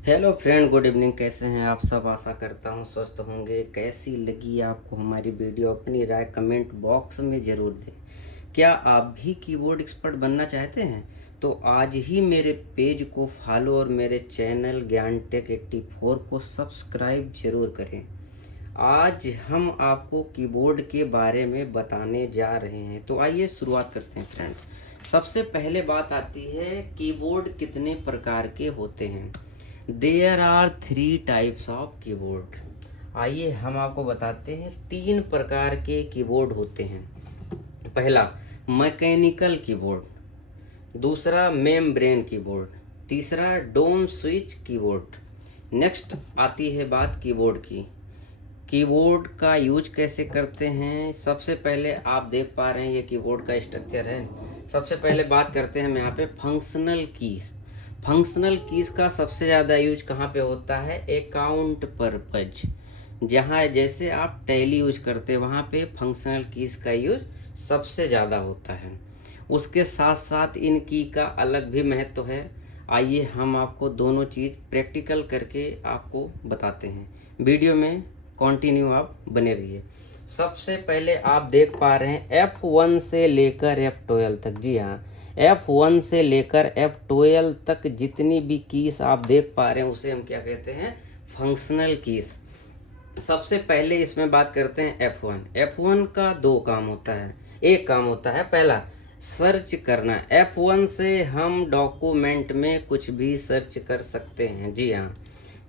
Hello friend, good evening. कैसे हैं आप सब? आशा करता हूँ स्वस्थ होंगे। कैसी लगी आपको हमारी वीडियो? अपनी राय कमेंट बॉक्स में ज़रूर दें। क्या आप भी कीबोर्ड एक्सपर्ट बनना चाहते हैं? तो आज ही मेरे पेज को फॉलो और मेरे चैनल ज्ञान टेक 84 को सब्सक्राइब जरूर करें। आज हम आपको कीबोर्ड के बारे में बताने जा रहे हैं, तो आइए शुरुआत करते हैं फ्रेंड। सबसे पहले बात आती है कीबोर्ड कितने प्रकार के होते हैं। There are 3 types of keyboard. आइए हम आपको बताते हैं 3 प्रकार के कीबोर्ड होते हैं। पहला मैकेनिकल कीबोर्ड, दूसरा मेम्ब्रेन कीबोर्ड, तीसरा डोम स्विच कीबोर्ड। नेक्स्ट आती है बात कीबोर्ड की। कीबोर्ड का यूज कैसे करते हैं? सबसे पहले आप देख पा रहे हैं ये कीबोर्ड का स्ट्रक्चर है। सबसे पहले बात करते हैं हम यहाँ पे फंक्शनल कीज। फंक्शनल कीज का सबसे ज़्यादा यूज कहाँ पे होता है? Account purpose. जहाँ जैसे आप टैली यूज करते हैं वहाँ पे फंक्शनल कीज का यूज सबसे ज़्यादा होता है। उसके साथ साथ इन की का अलग भी महत्व है। आइए हम आपको दोनों चीज़ प्रैक्टिकल करके आपको बताते हैं। वीडियो में कंटिन्यू आप बने रहिए। सबसे पहले आप देख पा रहे हैं F1 से लेकर F12 तक। जी हाँ, F1 से लेकर F12 तक जितनी भी कीज आप देख पा रहे हैं उसे हम क्या कहते हैं? Functional keys. सबसे पहले इसमें बात करते हैं F1। F1 का 2 काम होता है। एक काम होता है पहला, सर्च करना। F1 से हम डॉक्यूमेंट में कुछ भी सर्च कर सकते हैं। जी हाँ।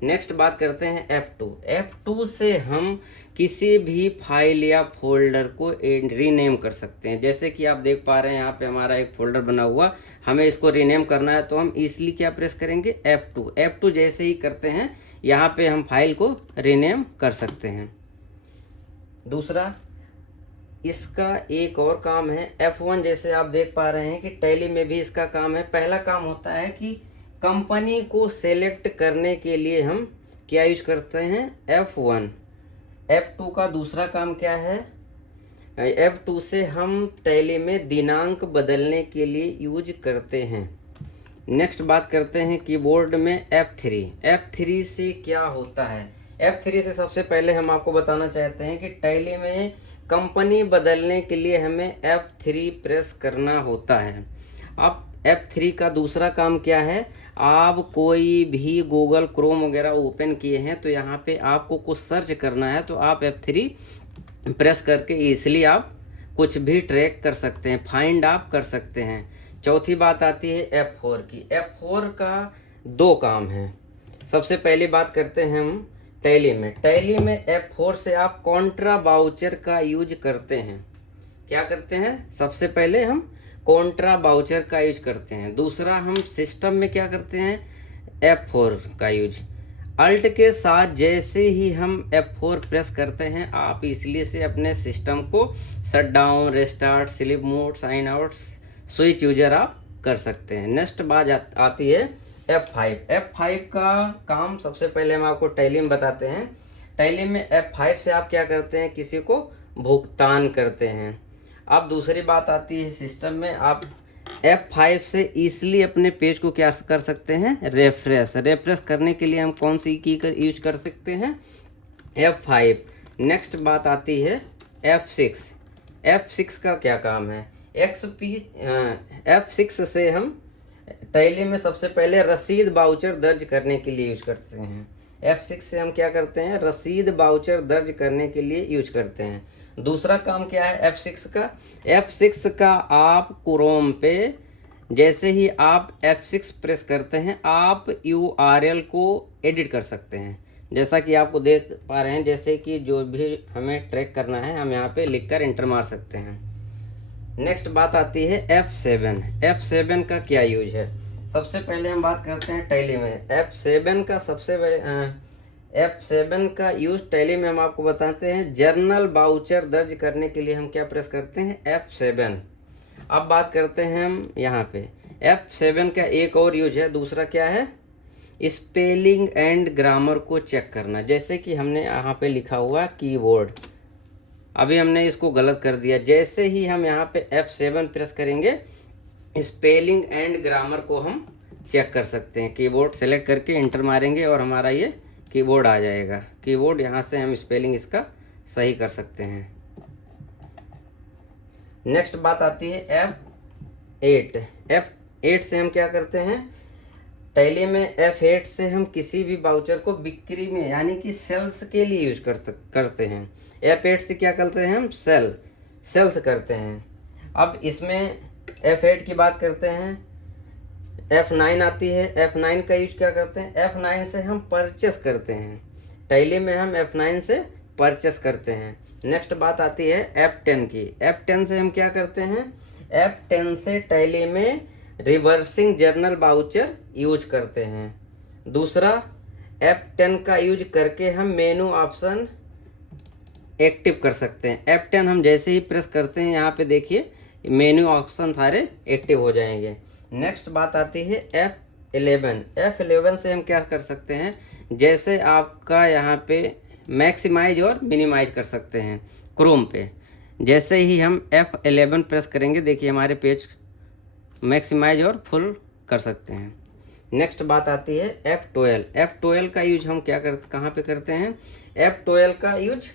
नेक्स्ट बात करते हैं F2। F2 से हम किसी भी फाइल या फोल्डर को रीनेम कर सकते हैं। जैसे कि आप देख पा रहे हैं यहाँ पे हमारा एक फोल्डर बना हुआ, हमें इसको रीनेम करना है तो हम इसलिए क्या प्रेस करेंगे? F2। F2 जैसे ही करते हैं यहाँ पे हम फाइल को रीनेम कर सकते हैं। दूसरा इसका एक और काम है F1, जैसे आप देख पा रहे हैं कि टैली में भी इसका काम है। पहला काम होता है कि कंपनी को सेलेक्ट करने के लिए हम क्या यूज करते हैं? F1। F2 का दूसरा काम क्या है? F2 से हम टैली में दिनांक बदलने के लिए यूज करते हैं। नेक्स्ट बात करते हैं कीबोर्ड में F3। F3 से क्या होता है? F3 से सबसे पहले हम आपको बताना चाहते हैं कि टैली में कंपनी बदलने के लिए हमें F3 प्रेस करना होता है। अब F3 का दूसरा काम क्या है? आप कोई भी गूगल क्रोम वगैरह ओपन किए हैं तो यहाँ पे आपको कुछ सर्च करना है तो आप F3 प्रेस करके इसलिए आप कुछ भी ट्रैक कर सकते हैं, फाइंड आप कर सकते हैं। चौथी बात आती है F4 की। F4 का 2 काम है। सबसे पहली बात करते हैं हम टैली में। टैली में F4 से आप कॉन्ट्रा बाउचर का यूज करते हैं। क्या करते हैं? सबसे पहले हम कॉन्ट्रा बाउचर का यूज करते हैं। दूसरा हम सिस्टम में क्या करते हैं? F4 का यूज। अल्ट के साथ जैसे ही हम F4 प्रेस करते हैं आप इसलिए से अपने सिस्टम को shut down, restart, sleep mode, sign out, switch user आप कर सकते हैं। नेक्स्ट बात आती है F5। F5 का काम सबसे पहले हम आपको टैली में बताते हैं। टैली में F5 से आप क्या करते हैं? किसी को भुगतान करते हैं। अब दूसरी बात आती है सिस्टम में, आप F5 से इजीली अपने पेज को क्या कर सकते हैं? रेफ्रेश करने के लिए हम कौन सी की यूज कर सकते हैं? F5। नेक्स्ट बात आती है F6। F6 का क्या काम है? F6 से हम टैली में सबसे पहले रसीद बाउचर दर्ज करने के लिए यूज करते हैं। F6 से हम क्या करते हैं? रसीद बाउचर दर्ज करने के लिए यूज करते हैं। दूसरा काम क्या है F6 का? F6 का आप क्रोम पे जैसे ही आप F6 प्रेस करते हैं आप URL को एडिट कर सकते हैं। जैसा कि आपको देख पा रहे हैं, जैसे कि जो भी हमें ट्रैक करना है हम यहाँ पे लिखकर एंटर मार सकते हैं। नेक्स्ट बात आती है F7। F7 का क्या यूज है? सबसे पहले हम बात करते हैं टैली में। F7 का F7 का यूज टैली में हम आपको बताते हैं। जर्नल बाउचर दर्ज करने के लिए हम क्या प्रेस करते हैं? F7। अब बात करते हैं हम यहाँ पे F7 का एक और यूज है। दूसरा क्या है? स्पेलिंग एंड ग्रामर को चेक करना। जैसे कि हमने यहाँ पे लिखा हुआ कीबोर्ड, अभी हमने इसको गलत कर दिया। जैसे ही हम यहाँ पे F7 प्रेस करेंगे स्पेलिंग एंड ग्रामर को हम चेक कर सकते हैं। कीबोर्ड सेलेक्ट करके इंटर मारेंगे और हमारा ये कीबोर्ड आ जाएगा। कीबोर्ड यहाँ से हम स्पेलिंग इसका सही कर सकते हैं। नेक्स्ट बात आती है F8। F8 से हम क्या करते हैं, टैली में F8 से हम किसी भी वाउचर को बिक्री में यानी कि सेल्स के लिए यूज करते हैं। F8 से क्या करते हैं हम, सेल्स करते हैं। अब इसमें F8 की बात करते हैं। F9 आती है। F9 का यूज क्या करते हैं, F9 से हम परचेस करते हैं। टैली में हम F9 से परचेस करते हैं। नेक्स्ट बात आती है F10 की। F10 से हम क्या करते हैं, F10 से टैली में रिवर्सिंग जर्नल वाउचर यूज करते हैं। दूसरा, F10 का यूज करके हम मेनू ऑप्शन एक्टिव कर सकते हैं। F10 हम जैसे ही प्रेस करते हैं, यहाँ पे देखिए मेन्यू ऑप्शन सारे एक्टिव हो जाएंगे। नेक्स्ट बात आती है F11। F11 से हम क्या कर सकते हैं, जैसे आपका यहाँ पे मैक्सिमाइज और मिनिमाइज कर सकते हैं क्रोम पे। जैसे ही हम F11 प्रेस करेंगे, देखिए हमारे पेज मैक्सिमाइज और फुल कर सकते हैं। नेक्स्ट बात आती है F12। F12 का यूज हम कहाँ पे करते हैं, F12 का यूज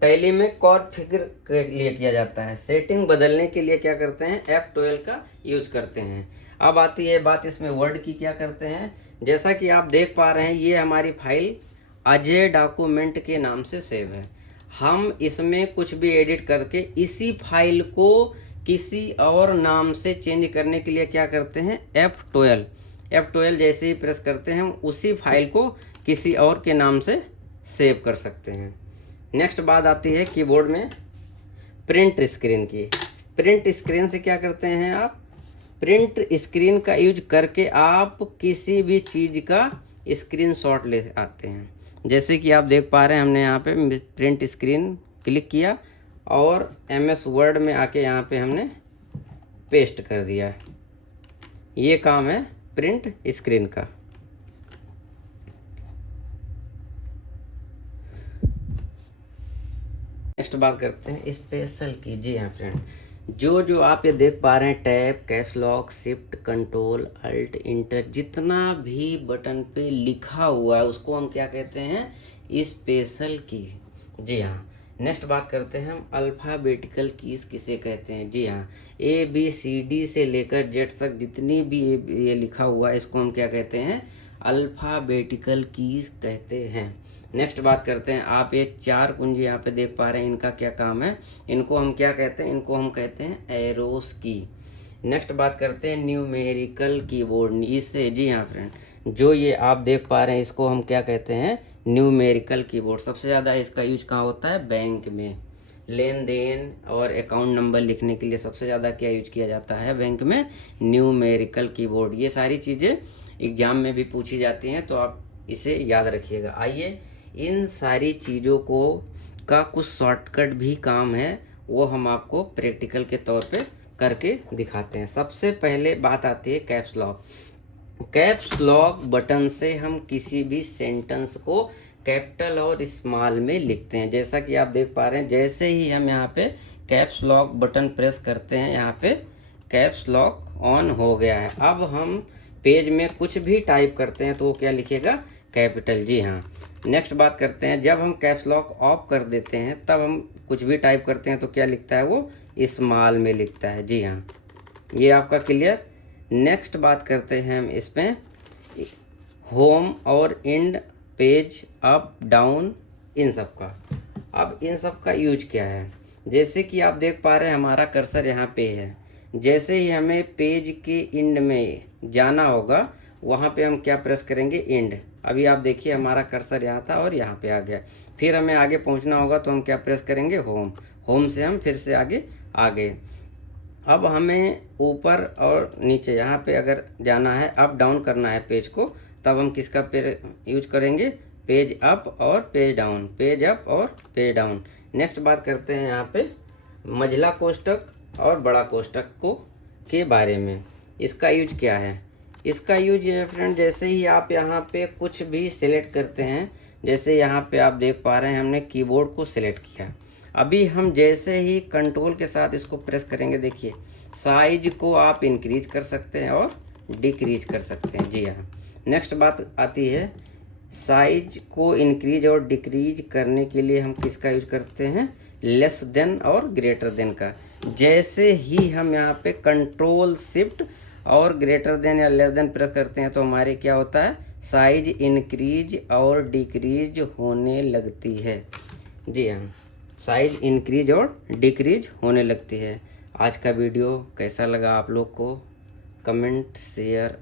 टैली में कॉन्फ़िगर के लिए किया जाता है। सेटिंग बदलने के लिए क्या करते हैं, F12 का यूज करते हैं। अब आती है बात इसमें वर्ड की, क्या करते हैं, जैसा कि आप देख पा रहे हैं ये हमारी फाइल अजय डॉक्यूमेंट के नाम से सेव है। हम इसमें कुछ भी एडिट करके इसी फाइल को किसी और नाम से चेंज करने के लिए क्या करते हैं, F12 जैसे ही प्रेस करते हैं हम उसी फाइल को किसी और के नाम से सेव कर सकते हैं। नेक्स्ट बात आती है कीबोर्ड में प्रिंट स्क्रीन की। प्रिंट स्क्रीन से क्या करते हैं आप, प्रिंट स्क्रीन का यूज करके आप किसी भी चीज़ का स्क्रीनशॉट ले आते हैं। जैसे कि आप देख पा रहे हैं, हमने यहाँ पे प्रिंट स्क्रीन क्लिक किया और MS वर्ड में आके यहाँ पे हमने पेस्ट कर दिया। ये काम है प्रिंट स्क्रीन का। नेक्स्ट बात करते हैं स्पेशल की। जी हाँ फ्रेंड, जो आप ये देख पा रहे हैं, tab, caps lock, shift, control, alt, enter, जितना भी बटन पे लिखा हुआ है उसको हम क्या कहते हैं, स्पेशल की। जी हाँ। नेक्स्ट बात करते हैं हम अल्फ़ाबेटिकल कीज किसे कहते हैं। जी हाँ, ABCD से लेकर Z तक जितनी भी ये लिखा हुआ है इसको हम क्या कहते हैं, अल्फ़ाबेटिकल कीज कहते हैं। नेक्स्ट बात करते हैं, आप ये 4 कुंजी यहाँ पे देख पा रहे हैं, इनका क्या काम है, इनको हम क्या कहते हैं, इनको हम कहते हैं एरोस की। नेक्स्ट बात करते हैं न्यूमेरिकल कीबोर्ड, इससे, जी हाँ फ्रेंड, जो ये आप देख पा रहे हैं इसको हम क्या कहते हैं, न्यूमेरिकल कीबोर्ड। सबसे ज़्यादा इसका यूज कहाँ होता है, बैंक में। लेन देन और अकाउंट नंबर लिखने के लिए सबसे ज़्यादा क्या यूज किया जाता है बैंक में, न्यूमेरिकल कीबोर्ड। ये सारी चीज़ें एग्जाम में भी पूछी जाती हैं, तो आप इसे याद रखिएगा। आइए इन सारी चीज़ों को का कुछ शॉर्टकट भी काम है, वो हम आपको प्रैक्टिकल के तौर पे करके दिखाते हैं। सबसे पहले बात आती है caps lock. Caps lock button से हम किसी भी सेंटेंस को कैपिटल और स्मॉल में लिखते हैं। जैसा कि आप देख पा रहे हैं, जैसे ही हम यहाँ पे कैप्स लॉक बटन प्रेस करते हैं, यहाँ पे कैप्स लॉक ऑन हो गया है। अब हम पेज में कुछ भी टाइप करते हैं तो वो क्या लिखेगा, कैपिटल। जी हाँ। नेक्स्ट बात करते हैं, जब हम कैप्स लॉक ऑफ कर देते हैं तब हम कुछ भी टाइप करते हैं तो क्या लिखता है, वो स्मॉल में लिखता है। जी हाँ, ये आपका क्लियर। नेक्स्ट बात करते हैं हम इसमें होम और एंड, पेज, अप, डाउन, इन सब का। अब इन सब का यूज क्या है, जैसे कि आप देख पा रहे हैं हमारा कर्सर यहाँ पे है। जैसे ही हमें पेज के एंड में जाना होगा वहाँ पे हम क्या प्रेस करेंगे, एंड। अभी आप देखिए हमारा कर्सर यहाँ था और यहाँ पे आ गया। फिर हमें आगे पहुँचना होगा तो हम क्या प्रेस करेंगे, होम। होम से हम फिर से आगे आ गए। अब हमें ऊपर और नीचे यहाँ पे अगर जाना है, अप डाउन करना है पेज को, तब हम किसका यूज करेंगे, पेज अप और पेज डाउन, पेज अप और पेज डाउन। नेक्स्ट बात करते हैं यहाँ पे मंझला कोष्ठक और बड़ा कोष्ठक को के बारे में। इसका यूज क्या है, इसका यूज ये है फ्रेंड, जैसे ही आप यहाँ पे कुछ भी सिलेक्ट करते हैं, जैसे यहाँ पे आप देख पा रहे हैं हमने कीबोर्ड को सिलेक्ट किया। अभी हम जैसे ही कंट्रोल के साथ इसको प्रेस करेंगे, देखिए साइज को आप इंक्रीज कर सकते हैं और डिक्रीज कर सकते हैं। जी हाँ। नेक्स्ट बात आती है, साइज को इंक्रीज और डिक्रीज करने के लिए हम किसका यूज करते हैं? लेस देन और ग्रेटर देन का। जैसे ही हम यहाँ पे कंट्रोल शिफ्ट और ग्रेटर देन या लेस देन प्रेस करते हैं तो हमारे क्या होता है? साइज इंक्रीज और डिक्रीज होने लगती है। जी हाँ, साइज इंक्रीज और डिक्रीज होने लगती है। आज का वीडियो कैसा लगा आप लोग को? कमेंट शेयर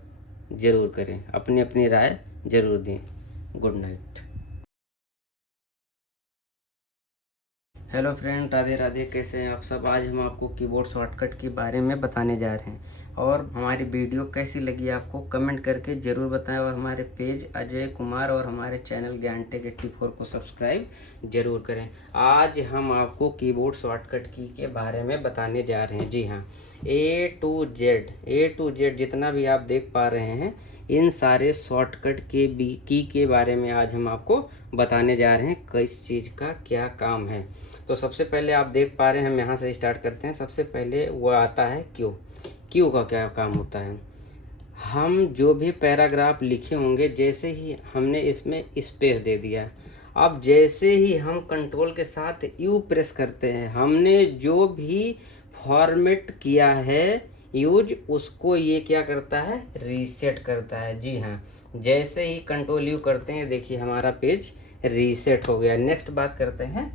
ज़रूर करें, अपनी अपनी राय ज़रूर दें। Good night. Hello friend, Radhe Radhe. कैसे हैं आप सब? आज हम आपको कीबोर्ड शॉर्टकट के बारे में बताने जा रहे हैं और हमारी वीडियो कैसी लगी आपको कमेंट करके ज़रूर बताएं और हमारे पेज अजय कुमार और हमारे चैनल ज्ञानटेक 84 को सब्सक्राइब ज़रूर करें। आज हम आपको कीबोर्ड शॉर्टकट की के बारे में बताने जा रहे हैं। जी हाँ, ए टू जेड जितना भी आप देख पा रहे हैं, इन सारे शॉर्टकट के की के बारे में आज हम आपको बताने जा रहे हैं, किस चीज़ का क्या काम है। तो सबसे पहले आप देख पा रहे हैं, हम यहाँ से स्टार्ट करते हैं। सबसे पहले वो आता है क्यू का क्या काम होता है? हम जो भी पैराग्राफ लिखे होंगे, जैसे ही हमने इसमें स्पेस दे दिया, अब जैसे ही हम कंट्रोल के साथ यू प्रेस करते हैं, हमने जो भी फॉर्मेट किया है यूज, उसको ये क्या करता है? रीसेट करता है। जी हाँ, जैसे ही कंट्रोल यू करते हैं, देखिए हमारा पेज रीसेट हो गया। नेक्स्ट बात करते हैं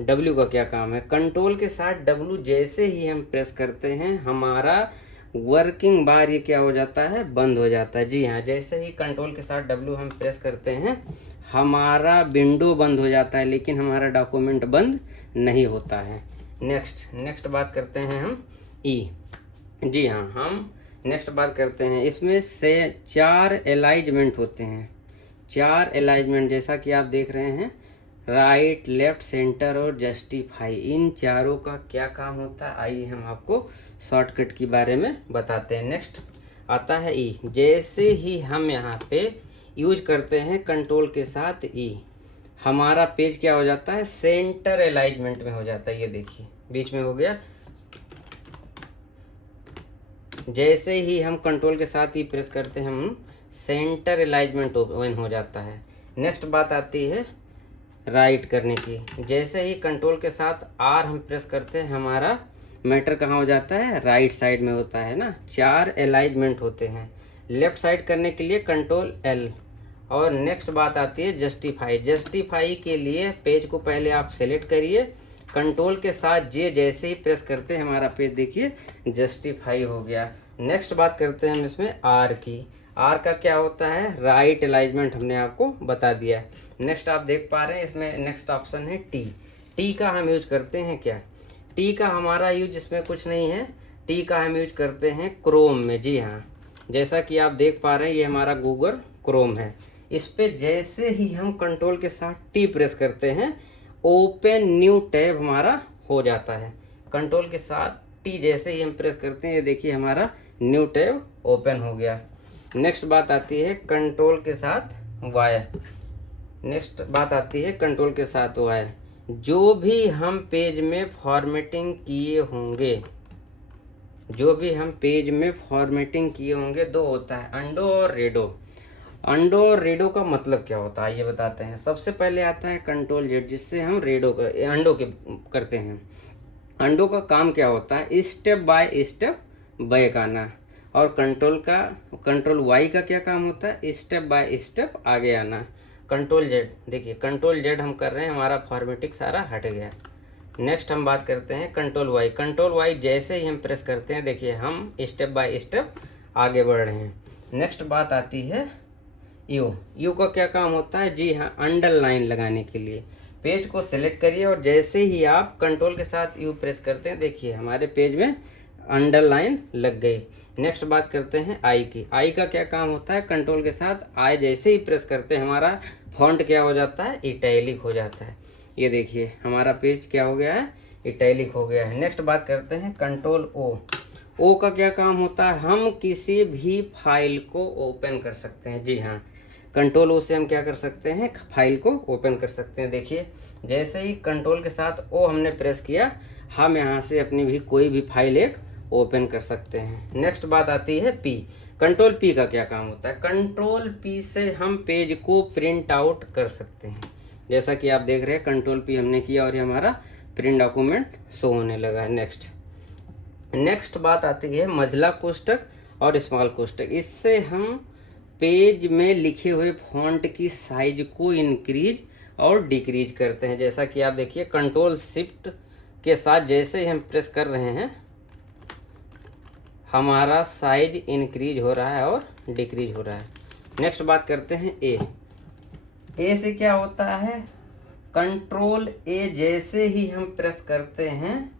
डब्ल्यू का क्या काम है? कंट्रोल के साथ डब्ल्यू जैसे ही हम प्रेस करते हैं, हमारा वर्किंग बार ये क्या हो जाता है? बंद हो जाता है। जी हाँ, जैसे ही कंट्रोल के साथ डब्ल्यू हम प्रेस करते हैं, हमारा विंडो बंद हो जाता है, लेकिन हमारा डॉक्यूमेंट बंद नहीं होता है। नेक्स्ट बात करते हैं हम ई। जी हाँ, हम नेक्स्ट बात करते हैं, इसमें से 4 अलाइनमेंट होते हैं। 4 अलाइनमेंट जैसा कि आप देख रहे हैं, राइट, लेफ्ट, सेंटर और जस्टिफाई। इन चारों का क्या काम होता है? आइए हम आपको शॉर्टकट के बारे में बताते हैं। नेक्स्ट आता है ई। जैसे ही हम यहाँ पे यूज करते हैं कंट्रोल के साथ ई, हमारा पेज क्या हो जाता है? सेंटर अलाइनमेंट में हो जाता है। ये देखिए बीच में हो गया। जैसे ही हम कंट्रोल के साथ ही प्रेस करते हैं, हम सेंटर अलाइनमेंट ओपन हो जाता है। नेक्स्ट बात आती है राइट करने की। जैसे ही कंट्रोल के साथ आर हम प्रेस करते हैं, हमारा मैटर कहाँ हो जाता है? राइट साइड में होता है ना। 4 अलाइनमेंट होते हैं। लेफ्ट साइड करने के लिए कंट्रोल एल। और नेक्स्ट बात आती है जस्टिफाई के लिए पेज को पहले आप सेलेक्ट करिए, कंट्रोल के साथ जे जैसे ही प्रेस करते हैं, हमारा पेज देखिए जस्टिफाई हो गया। नेक्स्ट बात करते हैं हम इसमें आर की। आर का क्या होता है? राइट अलाइनमेंट हमने आपको बता दिया। नेक्स्ट आप देख पा रहे हैं, इसमें नेक्स्ट ऑप्शन है टी का हम यूज करते हैं क्या? टी का हमारा यूज इसमें कुछ नहीं है। टी का हम यूज करते हैं क्रोम में। जी हाँ, जैसा कि आप देख पा रहे हैं, ये हमारा गूगल क्रोम है। इस पे जैसे ही हम कंट्रोल के साथ टी प्रेस करते हैं, ओपन न्यू टैब हमारा हो जाता है। कंट्रोल के साथ टी जैसे ही हम प्रेस करते हैं, ये देखिए हमारा न्यू टैब ओपन हो गया। नेक्स्ट बात आती है कंट्रोल के साथ वाई। जो भी हम पेज में फॉर्मेटिंग किए होंगे, दो होता है, अंडो और रेडो का मतलब क्या होता है ये बताते हैं। सबसे पहले आता है कंट्रोल जेड, जिससे हम अंडो के करते हैं। अंडो का काम क्या होता है? स्टेप बाय स्टेप बैक आना। और कंट्रोल वाई का क्या काम होता है? स्टेप बाय स्टेप आगे आना। कंट्रोल जेड, देखिए कंट्रोल जेड हम कर रहे हैं, हमारा फॉर्मेटिंग सारा हट गया। नेक्स्ट हम बात करते हैं कंट्रोल वाई जैसे ही हम प्रेस करते हैं, देखिए हम स्टेप बाय स्टेप आगे बढ़ रहे हैं। नेक्स्ट बात आती है यू का क्या काम होता है? जी हाँ, अंडरलाइन लगाने के लिए। पेज को सिलेक्ट करिए और जैसे ही आप कंट्रोल के साथ यू प्रेस करते हैं, देखिए हमारे पेज में अंडरलाइन लग गई। नेक्स्ट बात करते हैं आई की। आई का क्या काम होता है? कंट्रोल के साथ आई जैसे ही प्रेस करते हैं, हमारा फॉन्ट क्या हो जाता है? इटैलिक हो जाता है। ये देखिए हमारा पेज क्या हो गया है? इटैलिक हो गया है। नेक्स्ट बात करते हैं कंट्रोल ओ का क्या काम होता है? हम किसी भी फाइल को ओपन कर सकते हैं। जी हाँ, कंट्रोल ओ से हम क्या कर सकते हैं? फाइल को ओपन कर सकते हैं। देखिए जैसे ही कंट्रोल के साथ ओ हमने प्रेस किया, हम यहाँ से अपनी भी कोई भी फाइल एक ओपन कर सकते हैं। नेक्स्ट बात आती है पी। कंट्रोल पी का क्या काम होता है? कंट्रोल पी से हम पेज को प्रिंट आउट कर सकते हैं। जैसा कि आप देख रहे हैं कंट्रोल पी हमने किया और ये हमारा प्रिंट डॉक्यूमेंट शो होने लगा है। नेक्स्ट बात आती है मझला कोष्ठक और स्मॉल कोष्ठक। इससे हम पेज में लिखे हुए फॉन्ट की साइज को इंक्रीज और डिक्रीज करते हैं। जैसा कि आप देखिए कंट्रोल शिफ्ट के साथ जैसे ही हम प्रेस कर रहे हैं हमारा साइज इंक्रीज हो रहा है और डिक्रीज हो रहा है। नेक्स्ट बात करते हैं ए से क्या होता है? कंट्रोल ए जैसे ही हम प्रेस करते हैं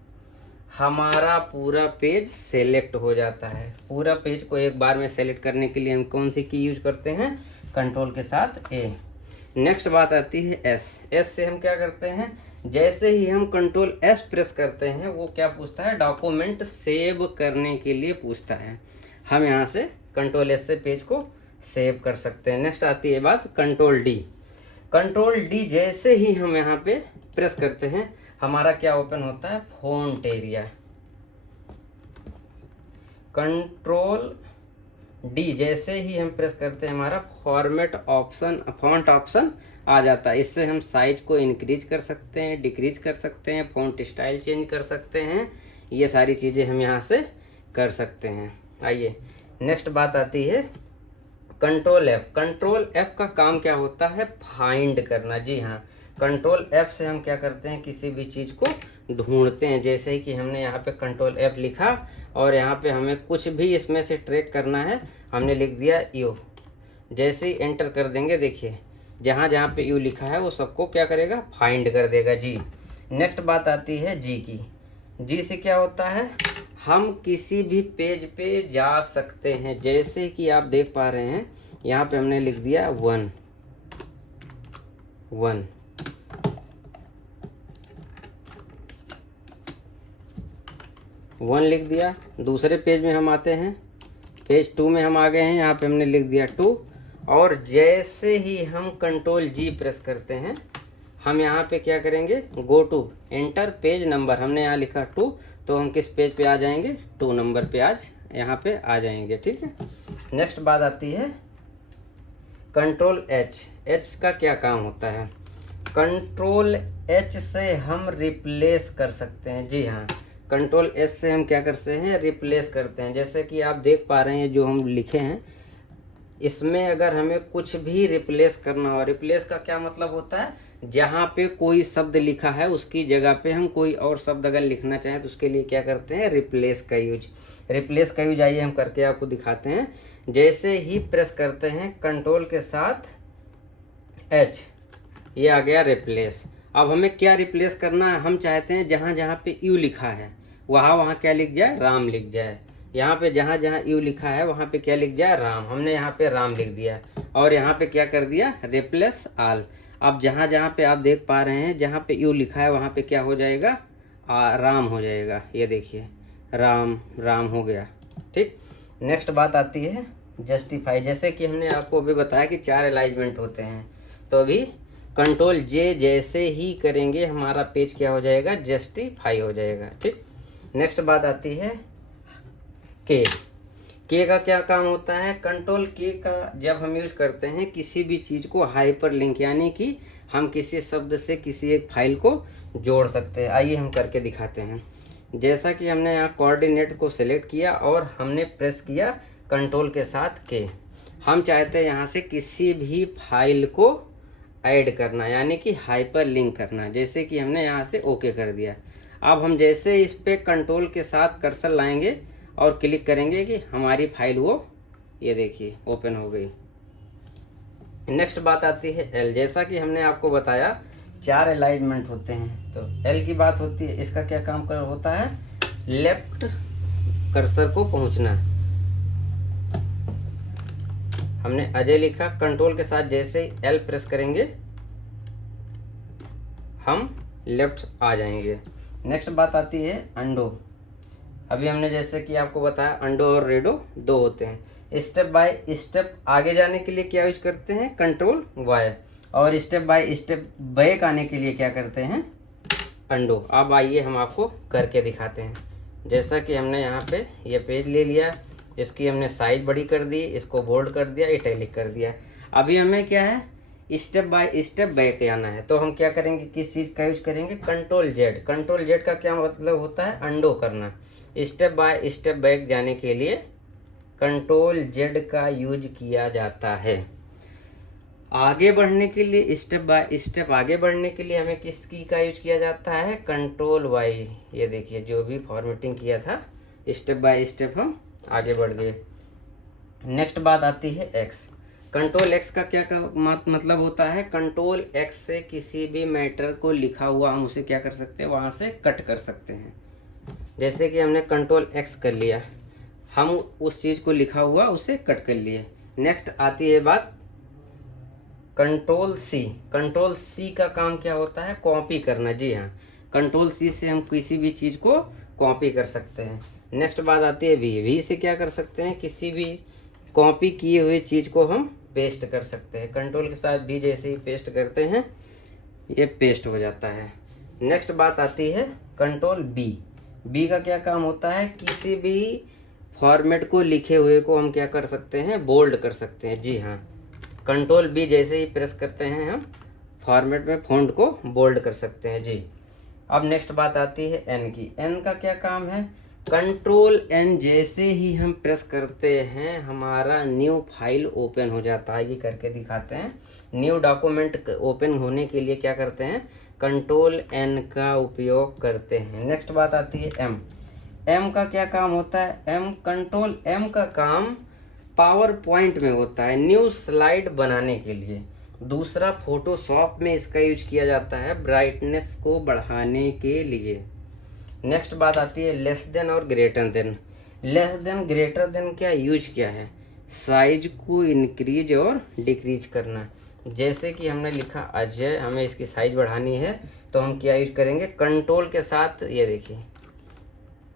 हमारा पूरा पेज सेलेक्ट हो जाता है। पूरा पेज को एक बार में सेलेक्ट करने के लिए हम कौन सी की यूज करते हैं? कंट्रोल के साथ ए। नेक्स्ट बात आती है एस से हम क्या करते हैं? जैसे ही हम कंट्रोल एस प्रेस करते हैं वो क्या पूछता है? डॉक्यूमेंट सेव करने के लिए पूछता है। हम यहाँ से कंट्रोल एस से पेज को सेव कर सकते हैं। नेक्स्ट आती है बात कंट्रोल डी जैसे ही हम यहाँ पे प्रेस करते हैं हमारा क्या ओपन होता है? Font area. कंट्रोल डी जैसे ही हम प्रेस करते हैं हमारा फॉर्मेट ऑप्शन फॉन्ट ऑप्शन आ जाता है। इससे हम साइज को इंक्रीज कर सकते हैं, डिक्रीज कर सकते हैं, फॉन्ट स्टाइल चेंज कर सकते हैं। ये सारी चीज़ें हम यहाँ से कर सकते हैं। आइए नेक्स्ट बात आती है कंट्रोल एफ का काम क्या होता है? फाइंड करना। जी हाँ, कंट्रोल एफ से हम क्या करते हैं? किसी भी चीज़ को ढूंढते हैं। जैसे ही कि हमने यहाँ पे कंट्रोल एफ लिखा और यहाँ पे हमें कुछ भी इसमें से ट्रैक करना है, हमने लिख दिया यू। जैसे ही एंटर कर देंगे देखिए जहाँ जहाँ पे यू लिखा है वो सबको क्या करेगा? फाइंड कर देगा। जी नेक्स्ट बात आती है जी की। जी से क्या होता है? हम किसी भी पेज पे जा सकते हैं। जैसे कि आप देख पा रहे हैं यहाँ पे हमने लिख दिया 1 लिख दिया। दूसरे पेज में हम आते हैं, पेज 2 में हम आ गए हैं, यहाँ पे हमने लिख दिया 2। और जैसे ही हम कंट्रोल जी प्रेस करते हैं हम यहाँ पे क्या करेंगे? Go to enter page number. हमने यहाँ लिखा 2 तो हम किस पेज पे आ जाएंगे? 2 नंबर पे आज यहाँ पे आ जाएंगे। ठीक है। नेक्स्ट बात आती है कंट्रोल एच का क्या काम होता है? कंट्रोल एच से हम रिप्लेस कर सकते हैं। जी हाँ, कंट्रोल एस से हम क्या करते हैं? रिप्लेस करते हैं। जैसे कि आप देख पा रहे हैं जो हम लिखे हैं इसमें अगर हमें कुछ भी रिप्लेस करना हो, रिप्लेस का क्या मतलब होता है? जहाँ पे कोई शब्द लिखा है उसकी जगह पे हम कोई और शब्द अगर लिखना चाहें तो उसके लिए क्या करते हैं? रिप्लेस का यूज आइए हम करके आपको दिखाते हैं। जैसे ही प्रेस करते हैं कंट्रोल के साथ एच, ये आ गया रिप्लेस। अब हमें क्या रिप्लेस करना है? हम चाहते हैं जहाँ जहाँ पे यू लिखा है वहाँ क्या लिख जाए? राम लिख जाए। यहाँ पे जहाँ जहाँ यू लिखा है वहाँ पे क्या लिख जाए? राम। हमने यहाँ पे राम लिख दिया और यहाँ पे क्या कर दिया? Replace all. अब जहाँ जहाँ पे आप देख पा रहे हैं जहाँ पे यू लिखा है वहाँ पे क्या हो जाएगा? राम हो जाएगा। ये देखिए राम हो गया। ठीक। नेक्स्ट बात आती है जस्टिफाई। जैसे कि हमने आपको अभी बताया कि 4 अलाइनमेंट होते हैं, तो अभी कंट्रोल जे जैसे ही करेंगे हमारा पेज क्या हो जाएगा? जस्टिफाई हो जाएगा। ठीक। नेक्स्ट बात आती है के का क्या काम होता है? कंट्रोल के का जब हम यूज करते हैं किसी भी चीज़ को हाइपर लिंक, यानी कि हम किसी शब्द से किसी एक फाइल को जोड़ सकते हैं। आइए हम करके दिखाते हैं। जैसा कि हमने यहाँ कोऑर्डिनेट को सिलेक्ट किया और हमने प्रेस किया कंट्रोल के साथ के। हम चाहते हैं यहाँ से किसी भी फाइल को ऐड करना, यानी कि हाइपर लिंक करना। जैसे कि हमने यहाँ से ओके कर दिया। अब हम जैसे इस पे कंट्रोल के साथ कर्सर लाएंगे और क्लिक करेंगे कि हमारी फाइल वो ये देखिए ओपन हो गई। नेक्स्ट बात आती है एल। जैसा कि हमने आपको बताया 4 अलाइनमेंट होते हैं, तो एल की बात होती है। इसका क्या काम होता है? लेफ्ट कर्सर को पहुंचना। हमने अजय लिखा, कंट्रोल के साथ जैसे एल प्रेस करेंगे हम लेफ्ट आ जाएंगे। नेक्स्ट बात आती है अंडो। अभी हमने जैसे कि आपको बताया अंडो और रेडो 2 होते हैं। स्टेप बाय स्टेप आगे जाने के लिए क्या यूज करते हैं? Control Y. और स्टेप बाय स्टेप बैक आने के लिए क्या करते हैं? अंडो। अब आइए हम आपको करके दिखाते हैं। जैसा कि हमने यहाँ पे ये पेज ले लिया, इसकी हमने साइज बड़ी कर दी, इसको बोल्ड कर दिया, इटैलिक कर दिया। अभी हमें क्या है, स्टेप बाय स्टेप बैक आना है। तो हम क्या करेंगे, किस चीज़ का यूज करेंगे, कंट्रोल जेड। कंट्रोल जेड का क्या मतलब होता है, अंडो करना। स्टेप बाय स्टेप बैक जाने के लिए कंट्रोल जेड का यूज किया जाता है। आगे बढ़ने के लिए, स्टेप बाय स्टेप आगे बढ़ने के लिए हमें किस की का यूज किया जाता है, कंट्रोल वाई। ये देखिए जो भी फॉर्मेटिंग किया था, स्टेप बाय स्टेप हम आगे बढ़ गए। नेक्स्ट बात आती है एक्स। कंट्रोल एक्स का क्या मतलब होता है, कंट्रोल एक्स से किसी भी मैटर को लिखा हुआ हम उसे क्या कर सकते हैं, वहाँ से कट कर सकते हैं। जैसे कि हमने कंट्रोल एक्स कर लिया, हम उस चीज़ को लिखा हुआ उसे कट कर लिए। नेक्स्ट आती है बात कंट्रोल सी। कंट्रोल सी का काम क्या होता है, कॉपी करना। जी हाँ, कंट्रोल सी से हम किसी भी चीज़ को कॉपी कर सकते हैं। नेक्स्ट बात आती है वी। वी से क्या कर सकते हैं, किसी भी कॉपी किए हुए चीज़ को हम पेस्ट कर सकते हैं। कंट्रोल के साथ वी जैसे ही पेस्ट करते हैं ये पेस्ट हो जाता है। नेक्स्ट बात आती है कंट्रोल बी। बी का क्या काम होता है, किसी भी फॉर्मेट को लिखे हुए को हम क्या कर सकते हैं, बोल्ड कर सकते हैं। जी हाँ, कंट्रोल बी जैसे ही प्रेस करते हैं हम फॉर्मेट में फ़ॉन्ट को बोल्ड कर सकते हैं। जी, अब नेक्स्ट बात आती है एन की। एन का क्या काम है, कंट्रोल एन जैसे ही हम प्रेस करते हैं हमारा न्यू फाइल ओपन हो जाता है। ये करके दिखाते हैं। न्यू डॉक्यूमेंट ओपन होने के लिए क्या करते हैं, कंट्रोल एन का उपयोग करते हैं। नेक्स्ट बात आती है एम। एम का क्या काम होता है, एम कंट्रोल एम का काम पावर पॉइंट में होता है, न्यू स्लाइड बनाने के लिए। दूसरा फोटोशॉप में इसका यूज किया जाता है ब्राइटनेस को बढ़ाने के लिए। नेक्स्ट बात आती है लेस देन और greater than. Less than greater than क्या यूज किया है, साइज को इंक्रीज और डिक्रीज करना। जैसे कि हमने लिखा अजय, हमें इसकी साइज बढ़ानी है तो हम क्या यूज करेंगे, कंट्रोल के साथ, ये देखिए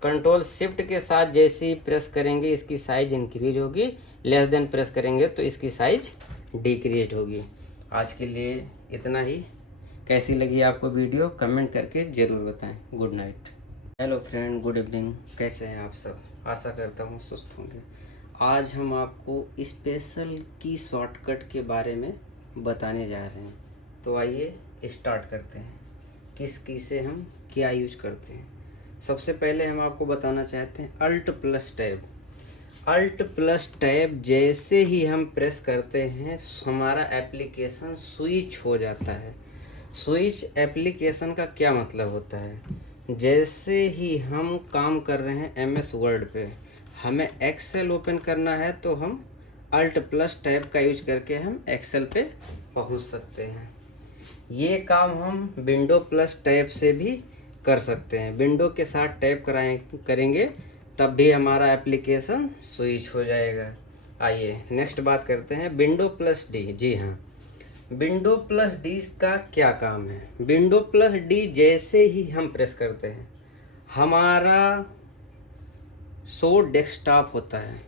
कंट्रोल शिफ्ट के साथ जैसे ही प्रेस करेंगे इसकी साइज इंक्रीज होगी, लेस देन प्रेस करेंगे तो इसकी साइज डिक्रीज होगी। आज के लिए इतना ही। कैसी लगी आपको वीडियो कमेंट करके ज़रूर बताएं। Good night. Hello friend, good evening. कैसे हैं आप सब, आशा करता हूँ स्वस्थ होंगे। आज हम आपको स्पेशल की शॉर्टकट के बारे में बताने जा रहे हैं। तो आइए स्टार्ट करते हैं, किस की से हम क्या यूज करते हैं। सबसे पहले हम आपको बताना चाहते हैं alt plus tab. Alt plus tab जैसे ही हम प्रेस करते हैं हमारा एप्लीकेशन स्विच हो जाता है। स्विच एप्लीकेशन का क्या मतलब होता है, जैसे ही हम काम कर रहे हैं एमएस वर्ड पे, हमें एक्सेल ओपन करना है तो हम अल्ट प्लस टैब का यूज करके हम एक्सेल पे पहुंच सकते हैं। ये काम हम विंडो प्लस टैब से भी कर सकते हैं। विंडो के साथ टैब करेंगे तब भी हमारा एप्लीकेशन स्विच हो जाएगा। आइए नेक्स्ट बात करते हैं विंडो प्लस डी। जी हाँ, विंडो प्लस डी का क्या काम है, विंडो प्लस डी जैसे ही हम प्रेस करते हैं हमारा शो डेस्कटॉप होता है।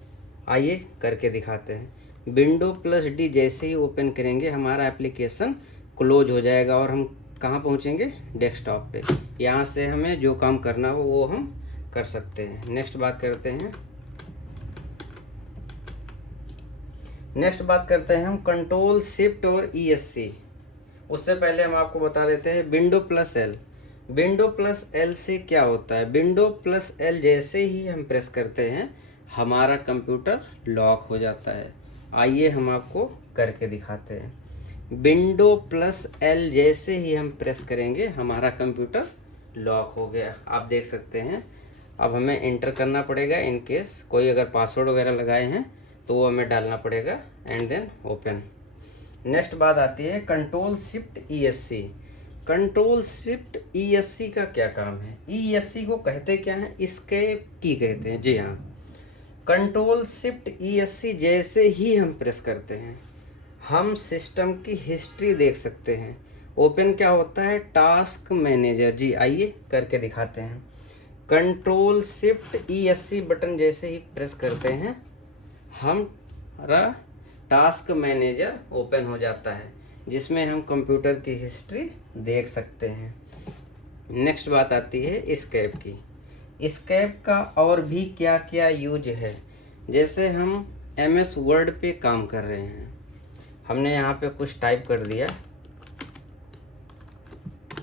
आइए करके दिखाते हैं। विंडो प्लस डी जैसे ही ओपन करेंगे हमारा एप्लीकेशन क्लोज हो जाएगा और हम कहाँ पहुँचेंगे, डेस्कटॉप पे। यहाँ से हमें जो काम करना हो वो हम कर सकते हैं। नेक्स्ट बात करते हैं हम कंट्रोल शिफ्ट और ESC। उससे पहले हम आपको बता देते हैं window plus L. Window plus L से क्या होता है, विंडो प्लस एल जैसे ही हम प्रेस करते हैं हमारा कंप्यूटर लॉक हो जाता है। आइए हम आपको करके दिखाते हैं। विंडो प्लस एल जैसे ही हम प्रेस करेंगे हमारा कंप्यूटर लॉक हो गया, आप देख सकते हैं। अब हमें इंटर करना पड़ेगा, इन केस कोई अगर पासवर्ड वगैरह लगाए हैं तो वो हमें डालना पड़ेगा एंड देन ओपन। नेक्स्ट बात आती है control shift ESC। Control shift ESC का क्या काम है, ESC को कहते क्या हैं, एस्केप की कहते हैं। जी हाँ, कंट्रोल शिफ्ट ESC जैसे ही हम प्रेस करते हैं हम सिस्टम की हिस्ट्री देख सकते हैं। ओपन क्या होता है, टास्क मैनेजर। जी आइए करके दिखाते हैं। कंट्रोल शिफ्ट ESC बटन जैसे ही प्रेस करते हैं हमारा टास्क मैनेजर ओपन हो जाता है जिसमें हम कंप्यूटर की हिस्ट्री देख सकते हैं। नेक्स्ट बात आती है एस्केप की। एस्केप का और भी क्या क्या यूज है। जैसे हम MS वर्ड पे काम कर रहे हैं, हमने यहाँ पे कुछ टाइप कर दिया,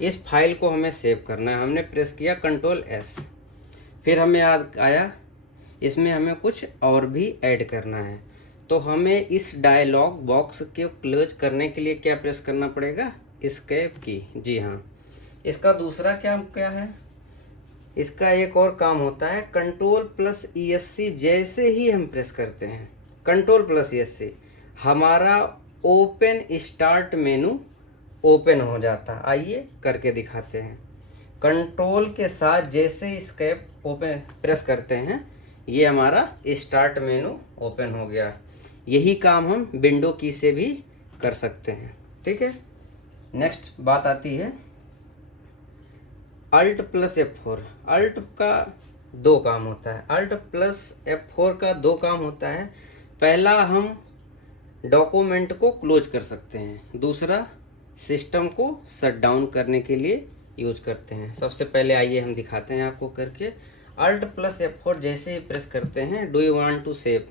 इस फाइल को हमें सेव करना है, हमने प्रेस किया Ctrl+S, फिर हमें याद आया इसमें हमें कुछ और भी ऐड करना है, तो हमें इस डायलॉग बॉक्स के क्लोज करने के लिए क्या प्रेस करना पड़ेगा, एस्केप की। जी हाँ, इसका दूसरा क्या क्या है, इसका एक और काम होता है Ctrl+ESC। जैसे ही हम प्रेस करते हैं Ctrl+ESC, हमारा ओपन स्टार्ट मेनू ओपन हो जाता है। आइए करके दिखाते हैं। कंट्रोल के साथ जैसे एस्केप ओपन प्रेस करते हैं, ये हमारा स्टार्ट मेनू ओपन हो गया। यही काम हम विंडो की से भी कर सकते हैं। ठीक है, नेक्स्ट बात आती है Alt+F4। Alt का दो काम होता है, Alt+F4 का दो काम होता है। पहला, हम डॉक्यूमेंट को क्लोज कर सकते हैं, दूसरा सिस्टम को शट डाउन करने के लिए यूज करते हैं। सबसे पहले आइए हम दिखाते हैं आपको करके। Alt+F4 जैसे ही प्रेस करते हैं, do you want to save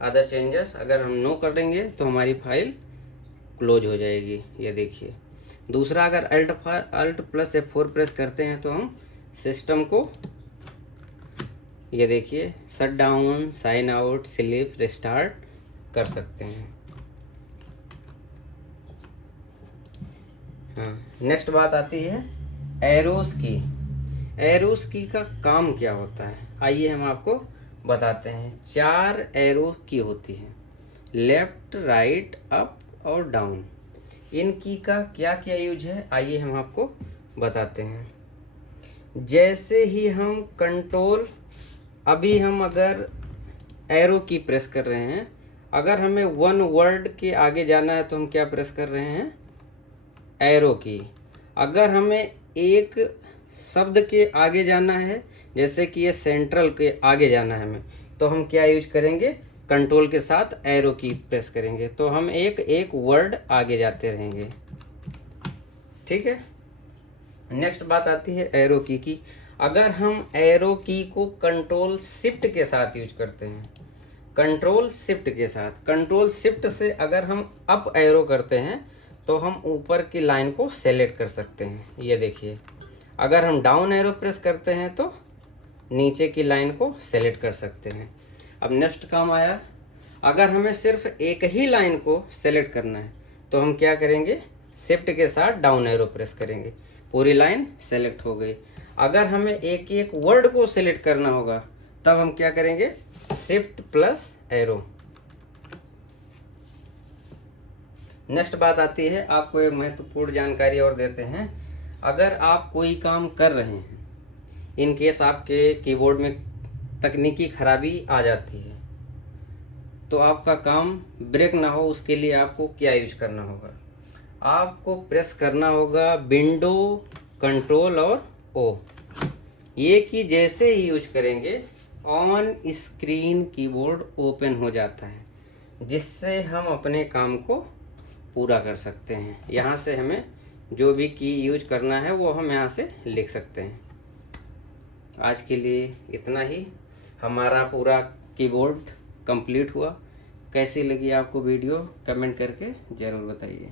other changes, अगर हम नो करेंगे तो हमारी फाइल क्लोज हो जाएगी, ये देखिए। दूसरा, अगर Alt+F4 प्रेस करते हैं तो हम सिस्टम को, ये देखिए, shut down, sign out, sleep, restart कर सकते हैं। हाँ, नेक्स्ट बात आती है एरोस की। एरोस की का काम क्या होता है, आइए हम आपको बताते हैं। 4 एरो की होती है, लेफ्ट, राइट, अप और डाउन। इन की का क्या क्या यूज है, आइए हम आपको बताते हैं। जैसे ही हम कंट्रोल, अभी हम अगर एरो की प्रेस कर रहे हैं, अगर हमें 1 वर्ड के आगे जाना है तो हम क्या प्रेस कर रहे हैं, एरो की। अगर हमें एक शब्द के आगे जाना है, जैसे कि ये सेंट्रल के आगे जाना है हमें, तो हम क्या यूज करेंगे, कंट्रोल के साथ एरो की प्रेस करेंगे, तो हम एक एक वर्ड आगे जाते रहेंगे। ठीक है, नेक्स्ट बात आती है एरो की। अगर हम एरो की को कंट्रोल शिफ्ट के साथ यूज करते हैं, कंट्रोल शिफ्ट के साथ, कंट्रोल शिफ्ट से अगर हम अप एरो करते हैं तो हम ऊपर की लाइन को सेलेक्ट कर सकते हैं, ये देखिए। अगर हम डाउन एरो प्रेस करते हैं तो नीचे की लाइन को सेलेक्ट कर सकते हैं। अब नेक्स्ट काम आया, अगर हमें सिर्फ एक ही लाइन को सेलेक्ट करना है तो हम क्या करेंगे, शिफ्ट के साथ डाउन एरो प्रेस करेंगे, पूरी लाइन सेलेक्ट हो गई। अगर हमें एक एक वर्ड को सेलेक्ट करना होगा तब हम क्या करेंगे, शिफ्ट प्लस एरो। नेक्स्ट बात आती है, आपको एक महत्वपूर्ण जानकारी और देते हैं। अगर आप कोई काम कर रहे हैं, इन केस आपके कीबोर्ड में तकनीकी खराबी आ जाती है, तो आपका काम ब्रेक ना हो, उसके लिए आपको क्या यूज करना होगा, आपको प्रेस करना होगा विंडो, कंट्रोल और ओ। ये की जैसे ही यूज करेंगे, ऑन स्क्रीन कीबोर्ड ओपन हो जाता है, जिससे हम अपने काम को पूरा कर सकते हैं। यहाँ से हमें जो भी की यूज करना है वो हम यहाँ से लिख सकते हैं। आज के लिए इतना ही, हमारा पूरा कीबोर्ड कंप्लीट हुआ। कैसी लगी आपको वीडियो, कमेंट करके ज़रूर बताइए।